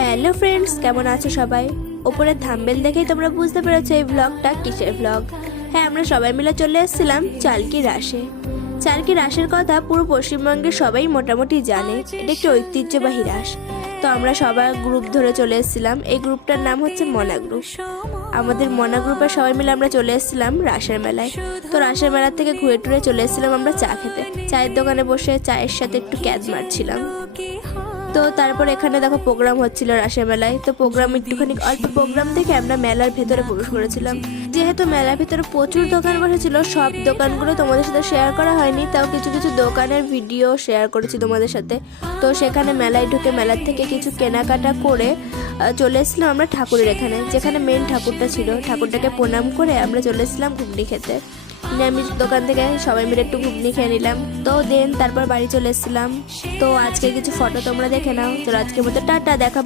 Hello friends, কেমন আছো সবাই? ওপরে থাম্বনেল দেখেই তোমরা বুঝতে পেরেছো এই ব্লগটা কিসের ব্লগ। হ্যাঁ, আমরা সবাই মিলে চলে এসেছিলাম চালকি রাসে। চালকি রাসের কথা পুরো পশ্চিমবঙ্গের সবাই মোটামুটি জানে, এটা একটি ঐতিহ্যবাহী রাস। তো আমরা সবাই গ্রুপ ধরে চলে এসেছিলাম, এই গ্রুপটার নাম হচ্ছে মনা গ্রুপ। আমাদের মনা গ্রুপের সবাই মিলে আমরা চলে এসেছিলাম রাসের মেলায়। তো রাসের মেলা থেকে ঘুরে টুরে চলে এসেছিলাম আমরা চা খেতে। চায়ের দোকানে বসে চায়ের সাথে একটু ক্যাচ মারছিলাম। তো তারপর এখানে দেখো প্রোগ্রাম হচ্ছিল রাসের মেলায়। তো প্রোগ্রাম একটুখানি অল্প প্রোগ্রাম দেখে আমরা মেলার ভেতরে প্রবেশ করেছিলাম। যেহেতু মেলার ভেতরে প্রচুর দোকান বসেছিল, সব দোকানগুলো তোমাদের সাথে শেয়ার করা হয়নি, তাও কিছু কিছু দোকানের ভিডিও শেয়ার করেছি তোমাদের সাথে। তো সেখানে মেলায় ঢুকে মেলার থেকে কিছু কেনাকাটা করে চলে এসেছিলাম আমরা ঠাকুরের এখানে, যেখানে মেন ঠাকুরটা ছিল। ঠাকুরটাকে প্রণাম করে আমরা চলে এসেছিলাম ঘুগনি খেতে। নিরামিষ দোকান থেকে সবাই মিলে একটু ঘুগনি খেয়ে নিলাম। তো তারপর বাড়ি চলে এসেছিলাম। তো আজকে কিছু ফটো তোমরা দেখে নাও। তো আজকের মতো টাটা, দেখা।